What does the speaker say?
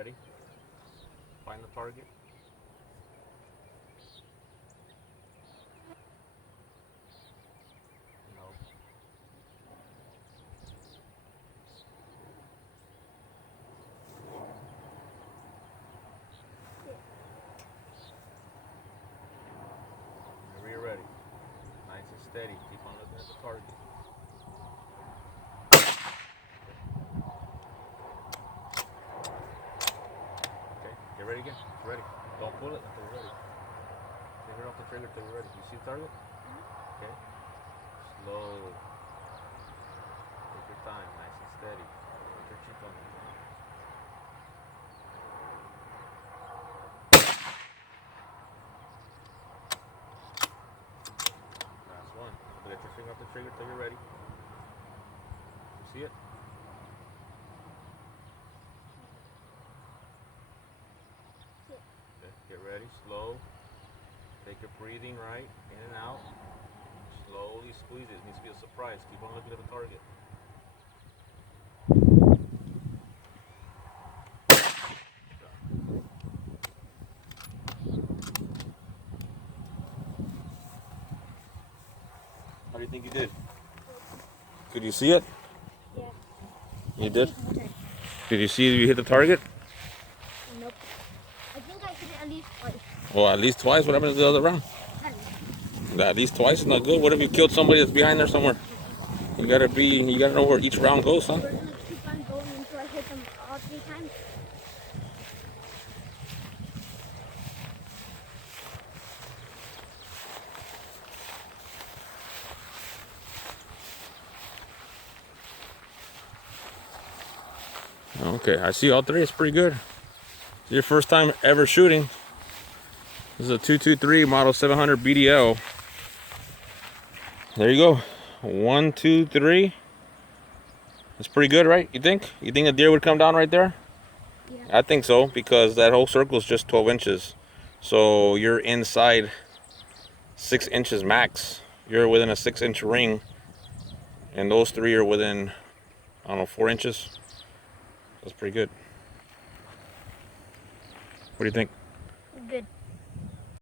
ready? Find the target. No. Whenever you're ready. Nice and steady. Keep on looking at the target. Okay, get ready again. It's ready. Don't pull it until you're ready. Finger off the trigger until you're ready. You see the target? Okay. Slow. Take your time. Nice and steady. Put your cheek on the ground. Last one. Let your finger off the trigger until you're ready. You see it? Okay. Get ready. Slow. Take your breathing right. In and out. Slowly squeeze it. It needs to be a surprise. Keep on looking at the target. How do you think you did? Could you see it? Yeah. You did? Did you see you hit the target? Nope. I think I hit it at least twice. Well, at least twice. What happened to the other round? At least twice is not good. What if you killed somebody that's behind there somewhere? You gotta know where each round goes, huh? We're gonna keep on going until I hit them all 3 times. Okay, I see all three. It's pretty good. It's your first time ever shooting. This is a 223 model 700 BDL. There you go. 1, 2, 3. It's pretty good, right? You think? You think a deer would come down right there? Yeah. I think so, because that whole circle is just 12 inches. So you're inside 6 inches max. You're within a 6-inch ring. And those three are within, I don't know, 4 inches. That's pretty good. What do you think?